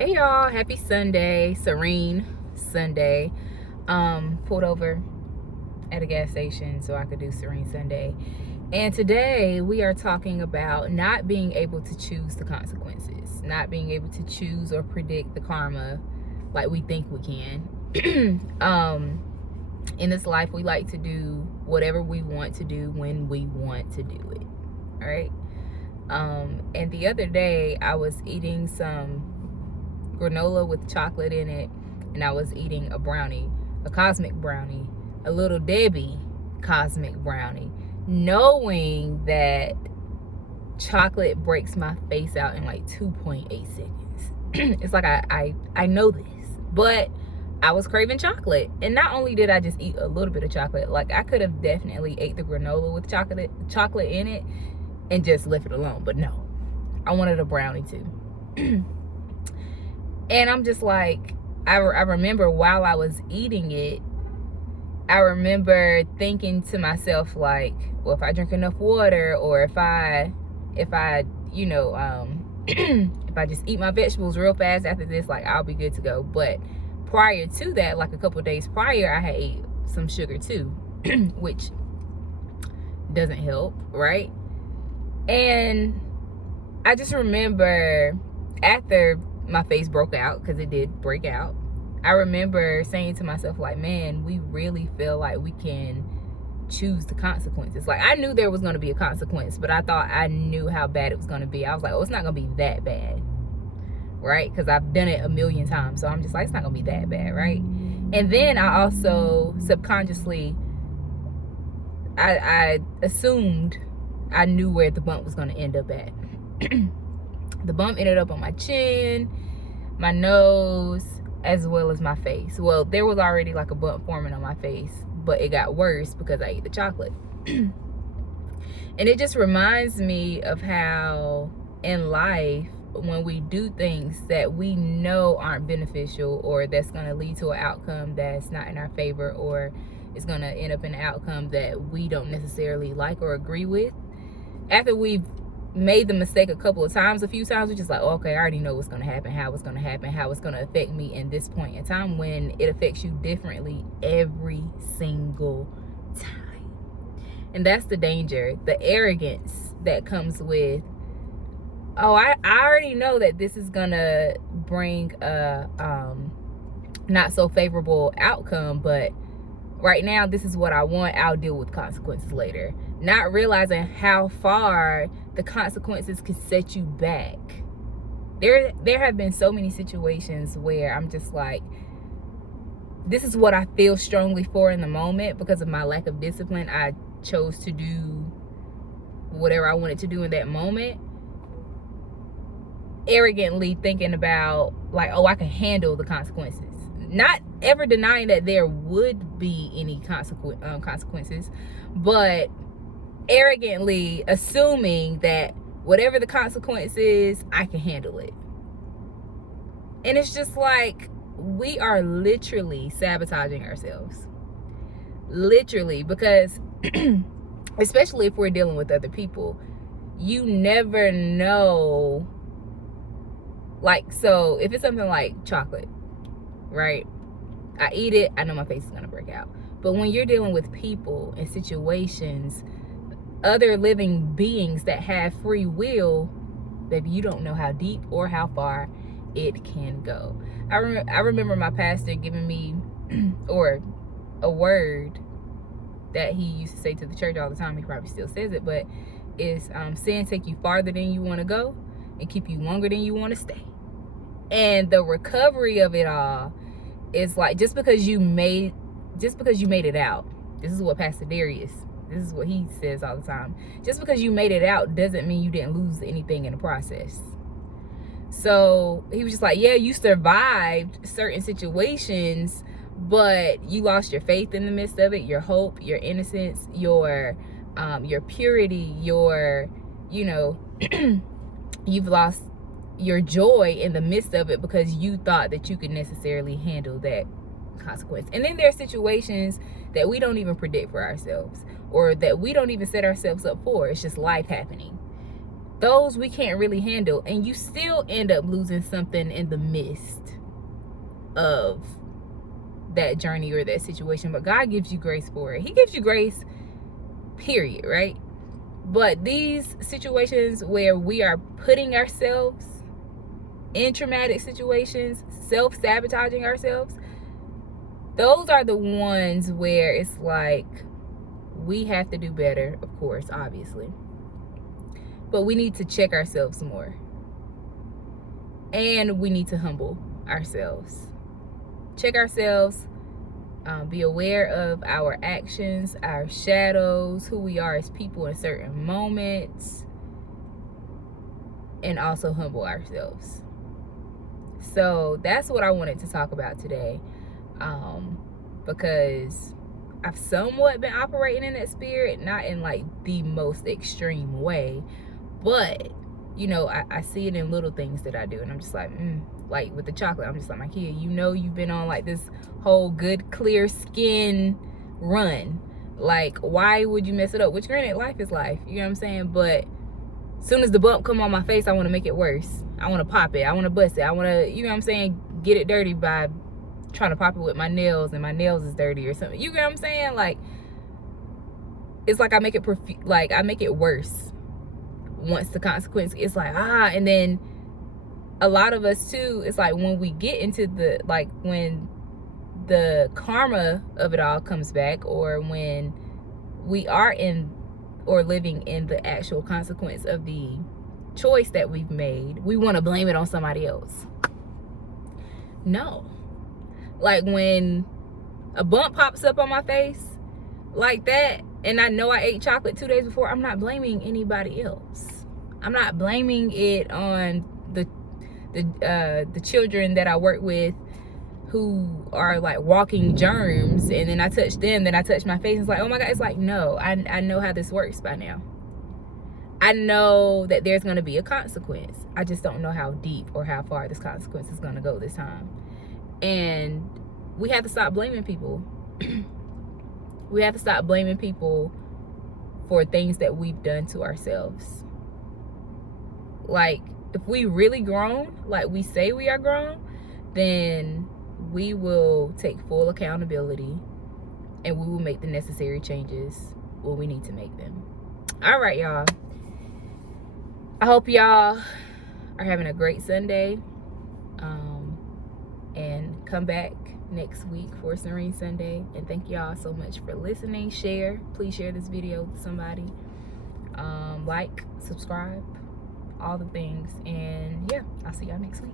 Hey y'all, happy Sunday, Serene Sunday. Pulled over at a gas station so I could do Serene Sunday. And today we are talking about not being able to choose the consequences, not being able to choose or predict the karma like we think we can. In this life, we like to do whatever we want to do when we want to do it. All right. And the other day I was eating some granola with chocolate in it, and I was eating a brownie, a cosmic brownie, a little Debbie cosmic brownie, knowing that chocolate breaks my face out in like 2.8 seconds. It's like I know this, but I was craving chocolate. And not only did I just eat a little bit of chocolate, like I could have definitely ate the granola with chocolate in it and just left it alone, but no, I wanted a brownie too. And I'm just like, I remember while I was eating it, I remember thinking to myself, like, well, if I drink enough water, or if I if I just eat my vegetables real fast after this, like, I'll be good to go. But prior to that, like a couple of days prior, I had ate some sugar too, which doesn't help, right? And I just remember after my face broke out, because it did break out, I remember saying to myself, like, man, we really feel like we can choose the consequences. Like, I knew there was going to be a consequence, but I thought I knew how bad it was going to be. I was like, oh, it's not going to be that bad, right? Because I've done it a million times. So I'm just like, it's not going to be that bad, right? And then I also subconsciously, I assumed I knew where the bump was going to end up at. The bump ended up on my chin, my nose, as well as my face. Well, there was already like a bump forming on my face, but it got worse because I ate the chocolate. And it just reminds me of how in life, when we do things that we know aren't beneficial, or that's going to lead to an outcome that's not in our favor, or it's going to end up in an outcome that we don't necessarily like or agree with, after we've made the mistake a few times, we're just like, oh, okay, I already know what's going to happen, how it's going to happen, how it's going to affect me in this point in time, when it affects you differently every single time. And that's the danger, the arrogance that comes with, oh, I already know that this is going to bring a not so favorable outcome, but right now this is what I want, I'll deal with consequences later. Not realizing how far the consequences could set you back. There have been so many situations where I'm just like, this is what I feel strongly for in the moment. Because of my lack of discipline, I chose to do whatever I wanted to do in that moment, arrogantly thinking about, like, oh, I can handle the consequences. Not ever denying that there would be any consequences, but arrogantly assuming that whatever the consequence is, I can handle it. And it's just like, we are literally sabotaging ourselves. Literally, because especially if we're dealing with other people, you never know. Like, so if it's something like chocolate, right? I eat it, I know my face is gonna break out. But when you're dealing with people and situations, other living beings that have free will, baby, you don't know how deep or how far it can go. I remember my pastor giving me or a word that he used to say to the church all the time. He probably still says it, but it's sin take you farther than you want to go and keep you longer than you want to stay. And the recovery of it all is like, just because you made it out. This is what Pastor Darius, this is what he says all the time. Just because you made it out doesn't mean you didn't lose anything in the process. So he was just like, yeah, you survived certain situations, but you lost your faith in the midst of it, your hope, your innocence, your purity, you've lost your joy in the midst of it because you thought that you could necessarily handle that consequence. And then there are situations that we don't even predict for ourselves, or that we don't even set ourselves up for. It's just life happening. those we can't really handle, and you still end up losing something in the midst of that journey or that situation. But God gives you grace for it. He gives you grace, period, right? But these situations where we are putting ourselves in traumatic situations, self-sabotaging ourselves, those are the ones where it's like we have to do better, of course, obviously. But we need to check ourselves more. And we need to humble ourselves. Check ourselves. Be aware of our actions, our shadows, who we are as people in certain moments. And also humble ourselves. So that's what I wanted to talk about today. Because I've somewhat been operating in that spirit, not in like the most extreme way, but you know, I see it in little things that I do, and I'm just like with the chocolate, I'm just like, my kid, you know, you've been on like this whole good clear skin run, like why would you mess it up? Which granted, life is life, you know what I'm saying, but as soon as the bump come on my face, I want to make it worse. I want to pop it, I want to bust it, I want to, you know what I'm saying, get it dirty by trying to pop it with my nails, and my nails is dirty or something, you know what I'm saying? Like, it's like I make it worse once the consequence, it's like, and then a lot of us too, it's like when we get into the, like when the karma of it all comes back, or when we are in or living in the actual consequence of the choice that we've made, we want to blame it on somebody else. No. Like when a bump pops up on my face like that, and I know I ate chocolate 2 days before, I'm not blaming anybody else. I'm not blaming it on the children that I work with who are like walking germs, and then I touch them, then I touch my face, and it's like, oh my God. It's like, no, I know how this works by now. I know that there's going to be a consequence. I just don't know how deep or how far this consequence is going to go this time. And we have to stop blaming people. We have to stop blaming people for things that we've done to ourselves. Like, if we really grown, like we say we are grown, then we will take full accountability, and we will make the necessary changes when we need to make them. All right, y'all. I hope y'all are having a great Sunday. And come back next week for Serene Sunday. And thank y'all so much for listening. Share. Please share this video with somebody. Like, subscribe, all the things. And yeah, I'll see y'all next week.